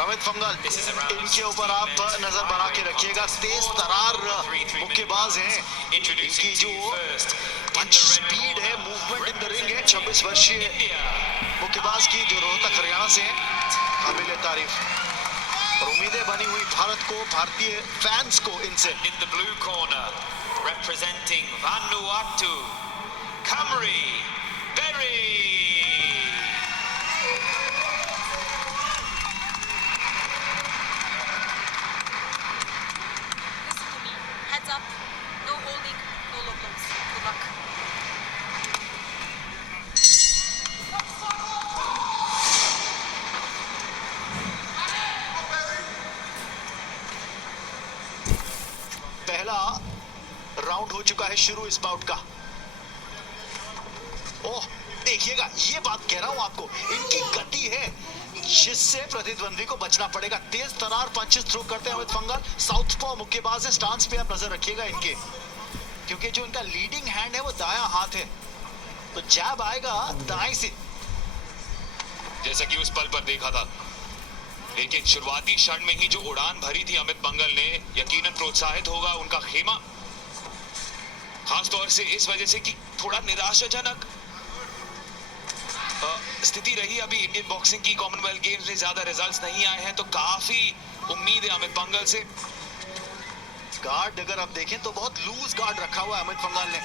और अमित फंगल इनके ऊपर आप नजर बना के रखिएगा। तेज तरार मुक्केबाज हैं। इनकी जो पंच स्पीड है, मूवमेंट इन द रिंग है। 26 वर्षीय मुक्केबाज की जो रोहतक हरियाणा से काबिल तारीफ और उम्मीदें बनी हुई भारत को, भारतीय फैंस को इनसे। In the blue corner, representing Vanuatu, Camry Berry. Heads up, no holding, no low blows. Good luck. पहला राउंड हो चुका है शुरू इस बाउट का। ओह देखिएगा, ये बात कह रहा हूं आपको, इनकी गति है जिससे प्रतिद्वंदी को बचना पड़ेगा। तेज तरार पंचेस थ्रो करते हैं अमित फंगल। साउथपॉ मुक्केबाज है। स्टांस पे आप नजर रखिएगा इनके, क्योंकि जो इनका लीडिंग हैंड है वो दायां हाथ है, तो जैब आएगा दाएं से। जैसा कि उस पल पर देखा था, लेकिन शुरुआती क्षण में ही जो उड़ान भरी थी अमित पंगल ने, यकीनन प्रोत्साहित होगा उनका खेमा, खासतौर से इस वजह से कि थोड़ा निराशाजनक स्थिति रही अभी इंडियन बॉक्सिंग की। कॉमनवेल्थ गेम्स में ज्यादा रिजल्ट्स नहीं आए हैं, तो काफी उम्मीद है अमित पंगल से। गार्ड अगर आप देखें तो बहुत लूज गार्ड रखा हुआ है अमित पंगल ने।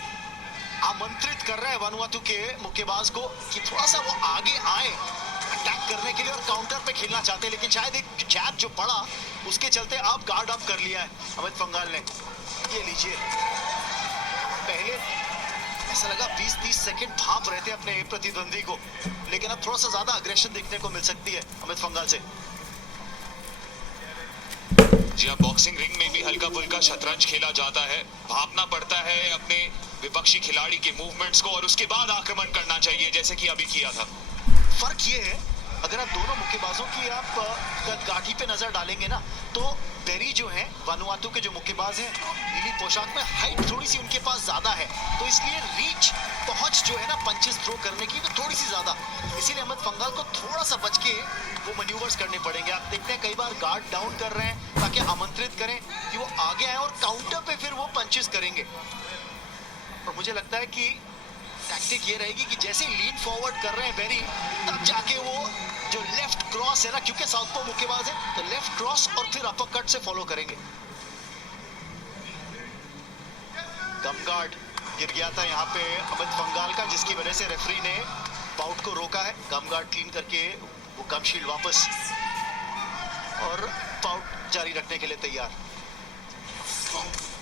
आमंत्रित कर रहे हैं वनुआतु के मुक्केबाज को कि थोड़ा सा वो आगे आए अटैक करने के लिए और काउंटर पे खेलना चाहते हैं, लेकिन शायद एक जैब जो पड़ा उसके चलते आप गार्ड अप कर लिया है अमित पंगल ने। ये लीजिए, पहले ऐसा लगा 20-30 सेकंड भाप रहे थे अपने प्रतिद्वंदी को, लेकिन अब थोड़ा सा ज्यादा अग्रेशन देखने को मिल सकती है अमित फंगल से। जी हाँ, बॉक्सिंग रिंग में भी हल्का फुल्का शतरंज खेला जाता है। भापना पड़ता है अपने विपक्षी खिलाड़ी के मूवमेंट्स को और उसके बाद आक्रमण करना चाहिए, जैसे कि अभी किया था। फर्क ये है, अगर आप दोनों मुक्केबाजों की आप गाठी पे नजर डालेंगे ना, तो बेरी जो है वनुआतु के जो मुक्केबाज हैं, नीली पोशाक में, हाइट थोड़ी सी उनके पास ज्यादा है, तो इसलिए रीच, पहुंच जो है ना पंचेस थ्रो करने की, वो थोड़ी सी ज्यादा। इसीलिए अमित फंगल को थोड़ा सा बच के वो मैन्यूवर्स करने पड़ेंगे। आप देखते हैं कई बार गार्ड डाउन कर रहे हैं ताकि आमंत्रित करें कि वो आगे आए और काउंटर पे फिर वो पंचेस करेंगे। और मुझे लगता है कि टैक्टिक ये रहेगी कि जैसे लीन फॉरवर्ड कर रहे हैं बेरी, तब जाके वो जो लेफ्ट क्रॉस है ना, क्योंकि साउथपॉ मुक्केबाज है, तो लेफ्ट क्रॉस और फिर अपर कट से फॉलो करेंगे। गम गार्ड गिर गया था यहाँ पे अमित फंगल का, जिसकी वजह से रेफरी ने बाउट को रोका है। गम गार्ड क्लीन करके वो गम शील्ड वापस और बाउट जारी रखने के लिए तैयार।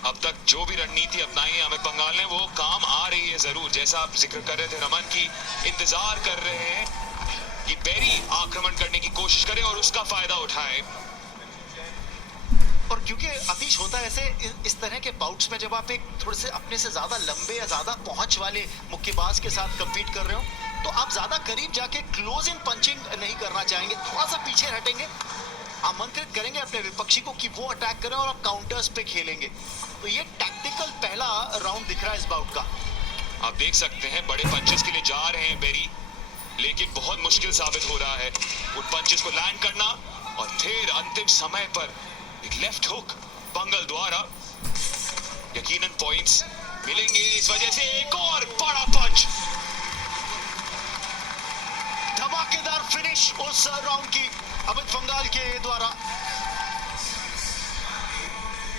अब तक जो भी रणनीति अपनाई है अमित पंगल ने, वो काम आ रही है जरूर। जैसा आप जिक्र कर रहे थे रमन की, इंतजार कर रहे हैं कि बेरी आक्रमण करने की कोशिश करे और उसका फायदा उठाए। और क्योंकि आतिश होता है ऐसे इस तरह के बाउट्स में, जब आप एक थोड़े से अपने से ज्यादा लंबे या ज्यादा पहुंच वाले मुक्केबाज के साथ कम्पीट कर रहे हो, तो आप ज्यादा करीब जाके क्लोज इन पंचिंग नहीं करना चाहेंगे, थोड़ा सा पीछे हटेंगे, आमंत्रित करेंगे अपने विपक्षी को कि वो अटैक करें और आप काउंटर्स पे खेलेंगे। तो ये टैक्टिकल पहला राउंड दिख रहा है इस बाउट का। आप देख सकते हैं बड़े पंचेस के लिए जा रहे हैं बेरी, लेकिन बहुत मुश्किल साबित हो रहा है उन पंचेस को लैंड करना। और फिर अंतिम समय पर एक लेफ्ट हुक पंगल द्वारा, यकीनन पॉइंट्स मिलेंगे इस वजह से। एक और बड़ा पंच, धमाकेदार फिनिश उस राउंड की अमित फंगल के द्वारा।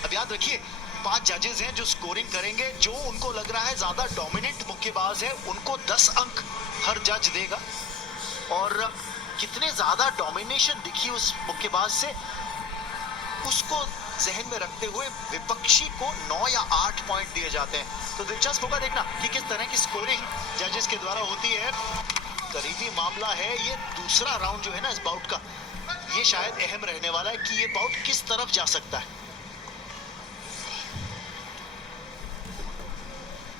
अब याद रखिए 5 जजेस हैं जो स्कोरिंग करेंगे। जो उनको लग रहा है ज्यादा डोमिनेंट मुक्केबाज है, उनको 10 अंक हर जज देगा। और कितने ज्यादा डोमिनेशन दिखी उस मुक्केबाज से, उसको जहन में रखते हुए विपक्षी को 9 या 8 पॉइंट दिए जाते हैं। तो दिलचस्प होगा देखना कि किस तरह की स्कोरिंग जजेस के द्वारा होती है। करीबी मामला है ये दूसरा राउंड जो है ना इस बाउट का, ये शायद अहम रहने वाला है कि ये बाउट किस तरफ जा सकता है।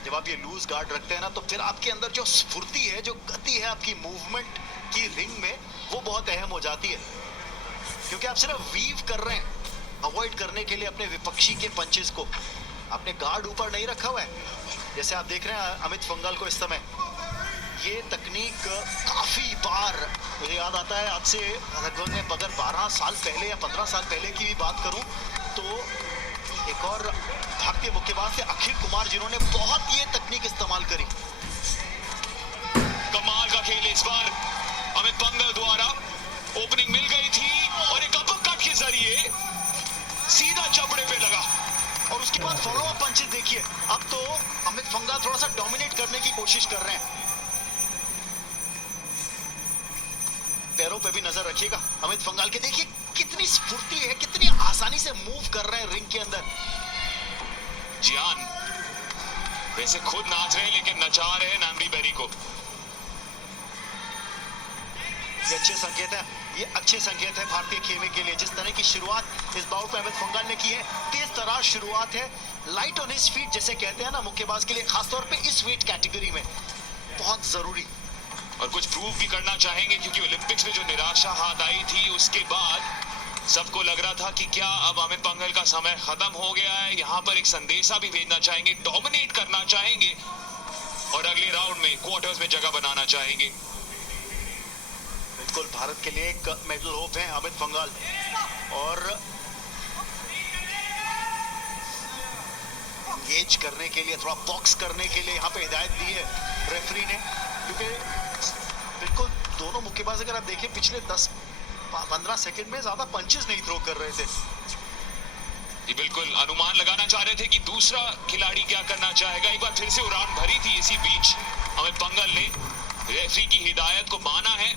जब आप ये लूज गार्ड रखते हैं ना, तो फिर आपके अंदर जो स्फूर्ति है, जो गति है आपकी मूवमेंट की रिंग में, वो बहुत अहम हो जाती है, क्योंकि आप सिर्फ वीव कर रहे हैं अवॉइड करने के लिए अपने विपक्षी के पंचेस को। आपने गार्ड ऊपर नहीं रखा हुआ है, जैसे आप देख रहे हैं अमित फंगल को इस समय। ये तकनीक काफी बार मुझे याद आता है, आज से लगभग मैं अगर 12 साल पहले या 15 साल पहले की भी बात करूं तो एक और भारतीय मुक्केबाज थे अखिल कुमार, जिन्होंने बहुत ये तकनीक इस्तेमाल करी। कमाल का खेल इस बार अमित पंघल द्वारा, ओपनिंग मिल गई थी और एक अपरकट के जरिए सीधा जबड़े पे लगा। और उसके बाद फॉलो अप पंचेस देखिए, अब तो अमित पंघल थोड़ा सा डोमिनेट करने की कोशिश कर रहे हैं। पैरों पे भी नजर रखिएगा अमित पंघल के, देखिए कितनी स्फूर्ति है, कितनी आसानी से मूव कर रहे हैं रिंग के अंदर। जियान वैसे खुद नाच रहे हैं लेकिन नचा रहे हैं नामरी बेरी को। ये अच्छे संकेत है, ये अच्छे संकेत है भारतीय खेमे के लिए। जिस तरह की शुरुआत इस बाउट में अमित पंघल ने की है, तेज तरार शुरुआत है, लाइट ऑन हिज फीट जैसे कहते हैं ना मुक्केबाज के लिए, खासतौर पे इस वेट कैटेगरी में बहुत जरूरी। और कुछ प्रूव भी करना चाहेंगे क्योंकि ओलंपिक्स में जो निराशा हाथ आई थी उसके बाद सबको लग रहा था कि क्या अब अमित पंघल का समय खत्म हो गया है। यहाँ पर एक संदेशा भी भेजना चाहेंगे, डोमिनेट करना चाहेंगे और अगले राउंड में क्वार्टर्स में जगह बनाना चाहेंगे। बिल्कुल भारत के लिए एक मेडल होप है अमित पंघल। और एंगेज करने के लिए, थोड़ा बॉक्स करने के लिए यहाँ पे हिदायत दी है रेफरी ने, क्योंकि बिल्कुल दोनों मुक्केबाज अगर आप देखें पिछले 10-15 सेकंड में ज्यादा पंचेस नहीं थ्रो कर रहे थे। ये बिल्कुल अनुमान लगाना चाह रहे थे कि दूसरा खिलाड़ी क्या करना चाहेगा। एक बार फिर से उड़ान भरी थी इसी बीच अमित पंघल ने रेफरी की हिदायत को माना है,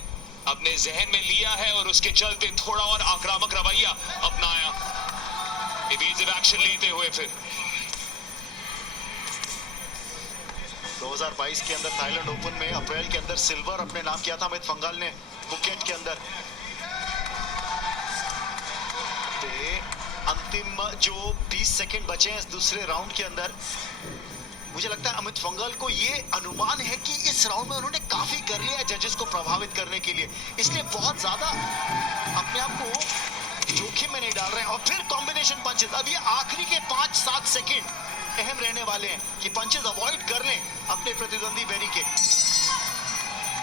अपने जहन में लिया है और उसके चलते थोड़ा और आक्रामक रवैया अपनाया, इवेसिव एक्शन लेते हुए। फिर 2022 के अंदर थाईलैंड ओपन में अप्रैल के अंदर सिल्वर अपने नाम किया था अमित पंघल ने बुकेट के अंदर। अंतिम जो 20 सेकंड बचे हैं इस दूसरे राउंड के अंदर, मुझे लगता है अमित पंघल को ये अनुमान है कि इस राउंड में उन्होंने काफी कर लिया है जजेस को प्रभावित करने के लिए, इसलिए बहुत ज्यादा अपने आप को जोखिम में नहीं डाल रहे हैं। और फिर कॉम्बिनेशन पंचेस, अब ये आखिरी के 5-7 सेकंड अहम रहने वाले हैं कि पंचेस अवॉइड कर लें अपने प्रतिद्वंदी बेरी के।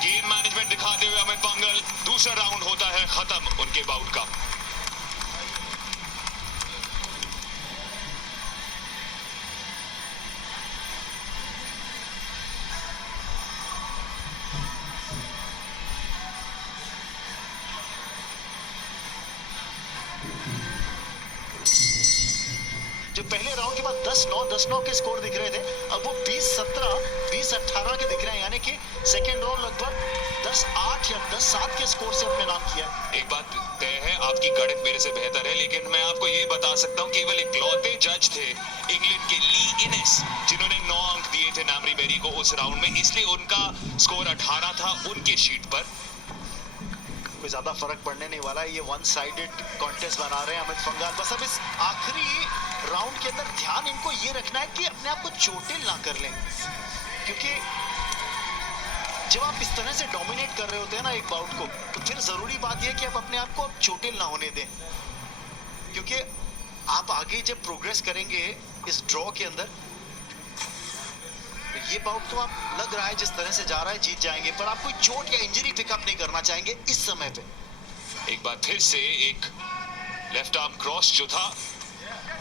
गेम मैनेजमेंट दिखाते हुए अमित पंघल, दूसरा राउंड होता है खत्म उनके बाउट का। जो पहले राउंड के बाद 10-9 के स्कोर दिख रहे थे, अब वो 20-17, 20-18 के दिख रहे हैं, यानी कि सेकेंड राउंड लगभग 10-8 या 10-7 के स्कोर से अपने नाम किया। एक बात तय है, आपकी गणित मेरे से बेहतर है, लेकिन मैं आपको ये बता सकता हूँ केवल इकलौते जज थे इंग्लैंड के ली इनेस जिन्होंने 9 अंक दिए थे नामरी बेरी को उस राउंड में, इसलिए उनका स्कोर 18 था उनके शीट पर। कोई ज्यादा फर्क पड़ने नहीं वाला है, ये वन साइडेड कॉन्टेस्ट बना रहे हैं अमित पंघल। बस अब इस आखिरी राउंड के अंदर ध्यान इनको ये रखना है कि अपने आप को चोटिल ना कर लें, क्योंकि जब आप इस तरह से डोमिनेट कर रहे होते हैं ना एक बाउट को, तो फिर जरूरी बात यह है कि आप अपने आप को चोटिल ना होने दें, क्योंकि आप आगे जब प्रोग्रेस करेंगे इस ड्रॉ के अंदर, तो ये बाउट तो आप लग रहा है जिस तरह से जा रहा है जीत जाएंगे, पर आप कोई चोट या इंजरी पिकअप नहीं करना चाहेंगे इस समय पे। एक बार फिर से एक लेफ्ट आर्म क्रॉस जो था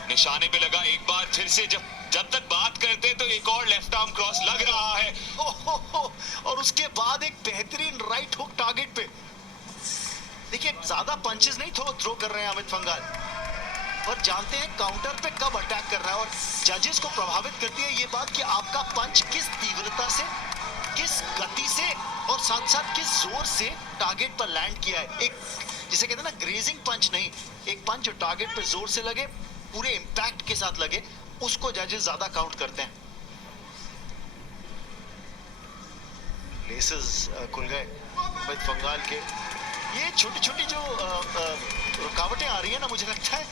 निशाने पे लगा, एक बार फिर से जब तक बात करते तो एक और लेफ्ट आर्म क्रॉस लग रहा है। और उसके बाद एक बेहतरीन राइट हुक टारगेट पे। देखिए ज्यादा पंचेस नहीं थ्रो कर रहे हैं अमित पंघल, पर जानते हैं काउंटर पे कब अटैक कर रहा है, और जजेस को प्रभावित करती है ये बात कि आपका पंच किस तीव्रता से, किस गति से और साथ साथ किस जोर से टारगेट पर लैंड किया है। एक जिसे कहते हैं ना ग्रेजिंग पंच नहीं, एक पंच जो टारगेट पे जोर से लगे, पूरे इंपैक्ट के साथ लगे, उसको जजेस ज्यादा काउंट करते हैं। लेसेस खुल गए अमित पंघल के। ये छोटी छोटी जो रुकावटें आ रही है ना, मुझे लगता है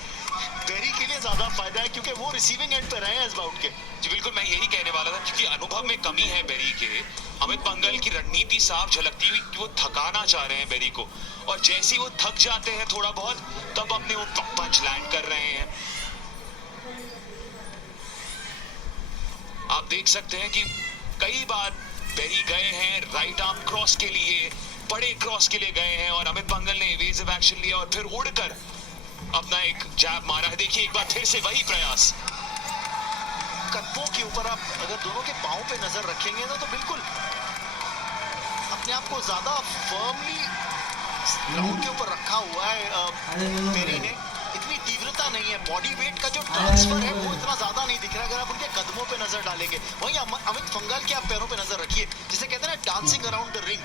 बेरी के लिए ज्यादा फायदा है, क्योंकि वो रिसीविंग एंड पे रहे हैं इस बाउट के। जी बिल्कुल, मैं यही कहने वाला था, क्योंकि अनुभव में कमी है बेरी के। अमित पंघल की रणनीति साफ झलकती हुई कि वो थकाना चाह रहे हैं बेरी को, और जैसे ही वो थक जाते हैं थोड़ा बहुत, तब अपने वो पंच लैंड कर रहे हैं। आप देख सकते हैं कि कई बार बेरी गए हैं राइट आर्म क्रॉस के लिए, बड़े क्रॉस के लिए गए हैं और अमित पंघल ने इवेसिव एक्शन लिया और फिर उड़कर अपना एक जैब मारा है। देखिए एक बार फिर से वही प्रयास। कदमों के ऊपर आप अगर दोनों के पांव पे नजर रखेंगे ना तो बिल्कुल अपने आप को ज्यादा फर्मली ग्राउंड के ऊपर रखा हुआ है बेरी ने। इतनी तीव्रता नहीं है, बॉडी वेट का जो ट्रांसफर है वो इतना ज्यादा नहीं दिख रहा अगर आप उनके कदमों पे नजर डालेंगे। वहीं अमित पंघल के आप पैरों पे नजर रखिए, जिसे कहते हैं ना डांसिंग अराउंड द रिंग,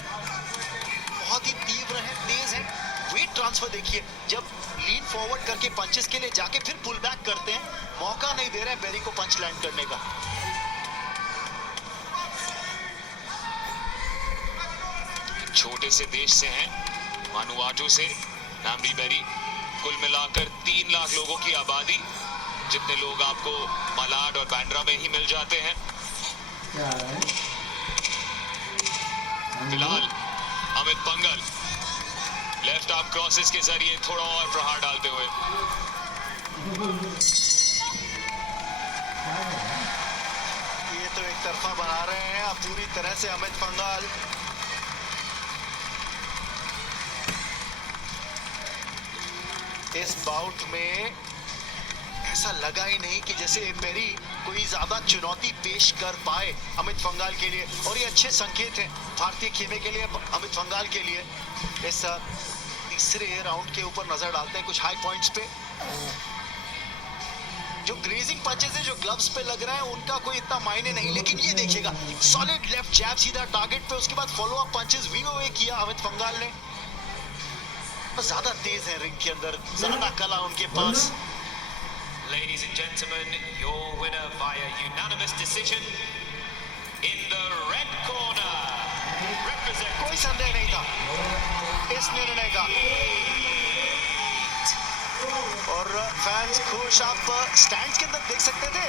बहुत ही तीव्र है, तेज है। वेट ट्रांसफर देखिए, जब लीन फॉरवर्ड करके पंचेस के लिए जाके फिर पुल बैक करते हैं, मौका नहीं दे रहे हैं बेरी को पंच लैंड करने का। छोटे से देश से हैं, वानुआटू से नामरी बेरी। कुल मिलाकर 3 लाख लोगों की आबादी, जितने लोग आपको मलाड और बांद्रा में ही मिल जाते हैं। फिलहाल Amit Panghal left arm crosses के जरिए थोड़ा और प्रहार डालते हुए। ये तो एक तरफा बना रहे हैं अब पूरी तरह से अमित पंघल। इस बाउट में ऐसा लगा ही नहीं कि जैसे बेरी कोई ज्यादा चुनौती पेश कर पाए अमित पंघल के लिए, और ये अच्छे संकेत हैं भारतीय खेमे के लिए, अमित पंघल के लिए। इस तीसरे राउंड के ऊपर नजर डालते हैं कुछ हाई पॉइंट्स पे। जो ग्रेजिंग पंचेस है जो ग्लव्स पे लग रहे हैं उनका कोई इतना मायने नहीं, लेकिन ये देखिएगा सॉलिड लेफ्ट जैब सीधा टारगेट पे, उसके बाद फॉलो अप पंचेस वीओए किया अमित पंघल ने। ज्यादा तेज है रिंग के अंदर, ज्यादा कला उनके पास। Ladies and gentlemen, your winner via unanimous decision in the red corner, representing कोई संदेह नहीं था इस निर्णय का, और फैंस खुश। आप स्टैंड्स के अंदर देख सकते थे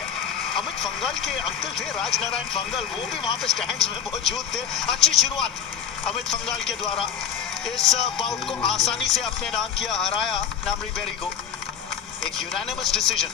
अमित पंघल के अंकल थे राजनारायण पंघल, वो भी वहां पे स्टैंड्स में मौजूद थे। अच्छी शुरुआत अमित पंघल के द्वारा, इस बाउट को आसानी से अपने नाम किया, हराया नामरी बेरी को। एक यूनानिमस डिसीजन।